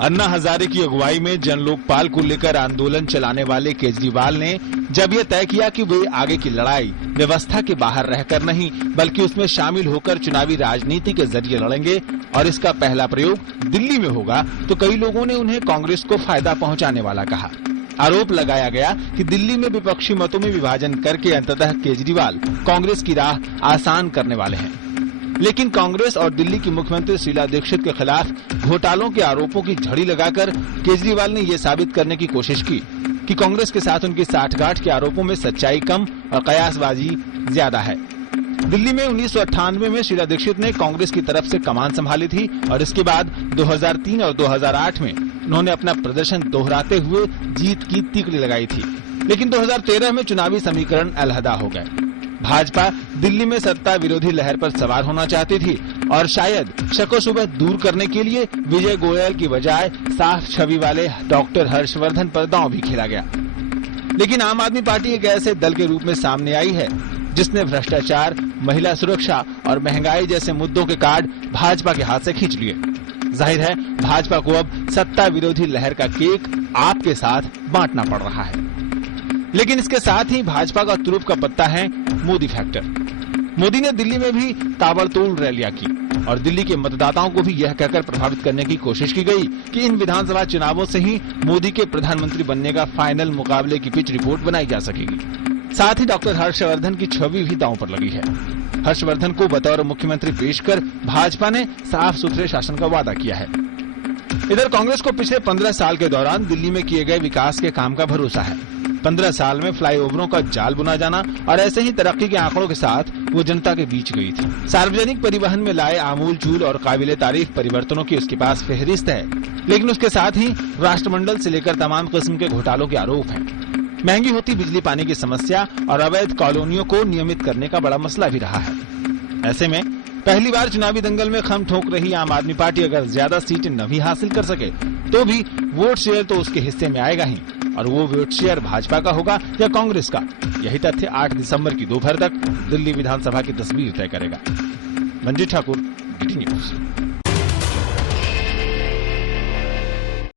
अन्ना हजारे की अगुवाई में जन लोकपाल को लेकर आंदोलन चलाने वाले केजरीवाल ने जब ये तय किया कि वे आगे की लड़ाई व्यवस्था के बाहर रहकर नहीं बल्कि उसमें शामिल होकर चुनावी राजनीति के जरिए लड़ेंगे और इसका पहला प्रयोग दिल्ली में होगा, तो कई लोगों ने उन्हें कांग्रेस को फायदा पहुंचाने वाला कहा। आरोप लगाया गया कि दिल्ली में विपक्षी मतों में विभाजन करके अंततः केजरीवाल कांग्रेस की राह आसान करने वाले हैं। लेकिन कांग्रेस और दिल्ली की मुख्यमंत्री शीला दीक्षित के खिलाफ घोटालों के आरोपों की झड़ी लगाकर केजरीवाल ने ये साबित करने की कोशिश की कि कांग्रेस के साथ उनकी साठगांठ के आरोपों में सच्चाई कम और कयासबाजी ज्यादा है। दिल्ली में 1998 में शीला दीक्षित ने कांग्रेस की तरफ से कमान संभाली थी और इसके बाद 2003 और 2008 में उन्होंने अपना प्रदर्शन दोहराते हुए जीत की तीकड़ी लगाई थी। लेकिन 2013 में चुनावी समीकरण अलहदा हो गए। भाजपा दिल्ली में सत्ता विरोधी लहर पर सवार होना चाहती थी और शायद शको-शुबह दूर करने के लिए विजय गोयल की बजाय साफ छवि वाले डॉक्टर हर्षवर्धन पर दांव भी खेला गया। लेकिन आम आदमी पार्टी एक ऐसे दल के रूप में सामने आई है जिसने भ्रष्टाचार, महिला सुरक्षा और महंगाई जैसे मुद्दों के कार्ड भाजपा के हाथ से खींच लिए। जाहिर है भाजपा को अब सत्ता विरोधी लहर का केक आपके साथ बांटना पड़ रहा है। लेकिन इसके साथ ही भाजपा का तुरुप का पत्ता है मोदी फैक्टर। मोदी ने दिल्ली में भी ताबड़तोड़ रैलियां की और दिल्ली के मतदाताओं को भी यह कहकर प्रभावित करने की कोशिश की गई कि इन विधानसभा चुनावों से ही मोदी के प्रधानमंत्री बनने का फाइनल मुकाबले की पिच रिपोर्ट बनाई जा सकेगी। साथ ही डॉक्टर हर्षवर्धन की छवि भी दांव पर लगी है। हर्षवर्धन को बतौर मुख्यमंत्री पेश कर भाजपा ने साफ सुथरे शासन का वादा किया है। इधर कांग्रेस को पिछले 15 साल के दौरान दिल्ली में किए गए विकास के काम का भरोसा है। 15 साल में फ्लाईओवरों का जाल बुना जाना और ऐसे ही तरक्की के आंकड़ों के साथ वो जनता के बीच गई थी। सार्वजनिक परिवहन में लाए आमूल चूल और काबिले तारीफ परिवर्तनों की उसके पास फहरिस्त है, लेकिन उसके साथ ही राष्ट्रमंडल से लेकर तमाम किस्म के घोटालों के आरोप हैं। महंगी होती बिजली पानी की समस्या और अवैध कॉलोनियों को नियमित करने का बड़ा मसला भी रहा है। ऐसे में पहली बार चुनावी दंगल में खम ठोक रही आम आदमी पार्टी अगर ज्यादा सीटें न भी हासिल कर सके तो भी वोट शेयर तो उसके हिस्से में आएगा ही, और वो वोट शेयर भाजपा का होगा या कांग्रेस का, यही तथ्य 8 दिसंबर की दोपहर तक दिल्ली विधानसभा की तस्वीर तय करेगा। Manjeet Thakur, DD news.